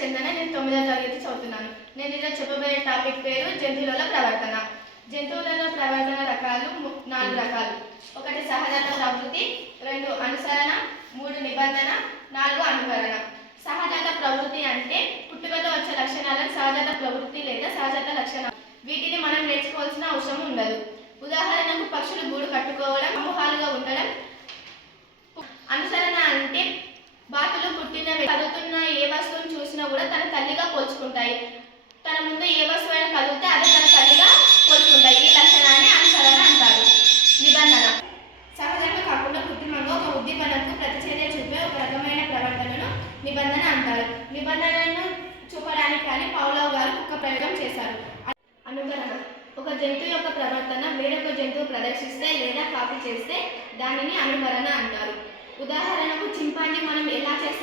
చందన. నేను 9వ తరగతి చదువుతున్నాను. నేను ఈరోజు చెప్పబోయే టాపిక్ పేరు జంతువుల ప్రవర్తన. జంతువులలో ప్రవర్తన రకాలు 4 రకాలు. 1 సహజత ప్రవృత్తి, 2 అనుసరణ, 3 నిబంధన, 4 అనుకరణ. సహజత ప్రవృత్తి అంటే పుట్టుకతో వచ్చే లక్షణాలను సహజత ప్రవృత్తి లేదా సహజత లక్షణాలు. వీటిని మనం నేర్చుకోవాల్సిన అవసరం ఉండదు. ఉదాహరణకు పక్షులు గూడు కట్టుకోవడం, సమూహాలుగా ఉండడం. అనుసరణ అంటే బాతులు పుట్టిన కదులుతున్న ఏ వస్తువును చూసినా కూడా తన తల్లిగా పోల్చుకుంటాయి. తన ముందు ఏ వస్తువైనా కదిలితే అదే తన తల్లిగా పోల్చుకుంటాయి. ఈ లక్షణాన్ని అనుసరణ అంటారు. నిబంధన సహజంగా కాకుండా కృత్రిమంగా ఒక ఉద్దీపనకు ప్రతిచర్య చూపే ఒక రకమైన ప్రవర్తనను నిబంధన అంటారు. నిబంధనను చూపడానికి కానీ పౌలవ్ గారు కుక్క ప్రయోగం చేశారు. అనుకరణ ఒక జంతువు యొక్క ప్రవర్తన వేరొక జంతువు ప్రదర్శిస్తే లేదా కాపీ చేస్తే దానిని అనుకరణ అంటారు. ఉదాహరణకు చింపాంజీ మనం ఎలా చేస్తే